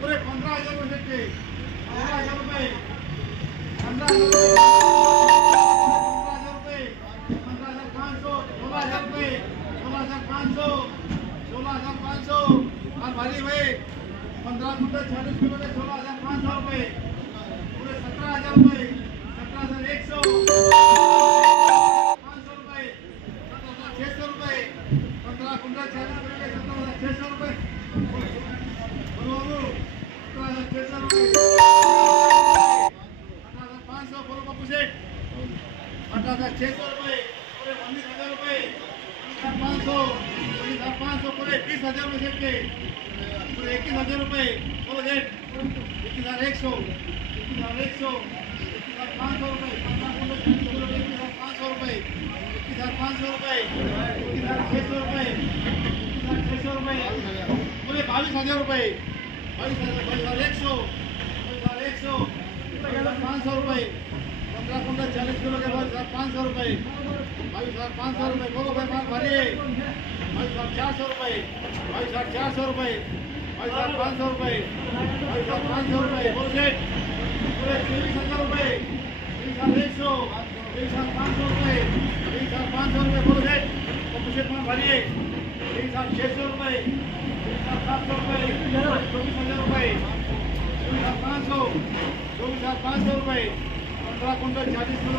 પૂરે પંદર હજાર રૂપિયા છે પંદર હજાર રૂપિયા પંદર હજાર રૂપિયા પંદર હજાર પાંચસો સોળ હજાર રૂપિયા સોળ હજાર પાંચસો સોળ હજાર પાંચસો આ ભાલી ભાઈ पंद्रह रुपये चालीस किलो सोलह हजार पाँच सौ रुपये पूरे सत्रह हजार रुपये सत्रह हजार एक सौ पाँच सौ रुपये सत्रह हजार छः सौ रुपये पंद्रह पंद्रह चालीस किलो के सत्रह हजार छः सौ रुपये बोलो बोलो सत्रह हजार छः सौ रुपये अठारह हजार पाँच सौ बोलो बापू सेठ अठारह हजार छः सौ रुपये पूरे उन्नीस हजार रुपये उन्नीस हजार पाँच सौ એકવીસ હજાર રૂપિયા ફોર રેટ એકવીસ હજાર એકસો એકવીસ હજાર એકસો એકવીસ હજાર પાંચસો રૂપિયા એકવીસ હજાર પાંચસો રૂપિયા એકવીસ પાંચસો રૂપિયા એકવીસ હજાર રૂપિયા એકવીસ હજાર રૂપિયા બોલે બાવીસ હજાર રૂપિયા બાવીસ હજાર બાવીસ એકસો બાવીસ હજાર એકસો પાંચસો રૂપિયા પંદર પંદર ચાલીસ કિલો પાંચસો રૂપિયા. ભાઈ સાહેબ, પાંચસો રૂપિયા. બોલો ભાઈ માર ભરી ભાઈ સાહેબ, ચારસો રૂપિયા. ભાઈ સાહેબ, ચારસો રૂપિયા. ભાઈ સાહેબ, પાંચસો રૂપિયા. ભાઈ સાહેબ, પાંચસો રૂપિયા. બોલો સાહેબ ત્રીસ હજાર રૂપિયા. ત્રીસ સાહેબ એકસો. ત્રીસ સાહેબ પાંચસો રૂપિયા. ત્રીસ સાહેબ પાંચસો રૂપિયા. બોલો સાહેબ પંચોતેરમાં ભરીએ. ત્રીસ સાહેબ છસો રૂપિયા. ત્રીસ સાહેબ સાતસો રૂપિયા. ચોવીસ હજાર રૂપિયા. ચોવીસ સાહેબ પાંચસો. ચોવીસ સાહેબ પાંચસો રૂપિયા. પંદર કુંટલ ચાલીસ કિલો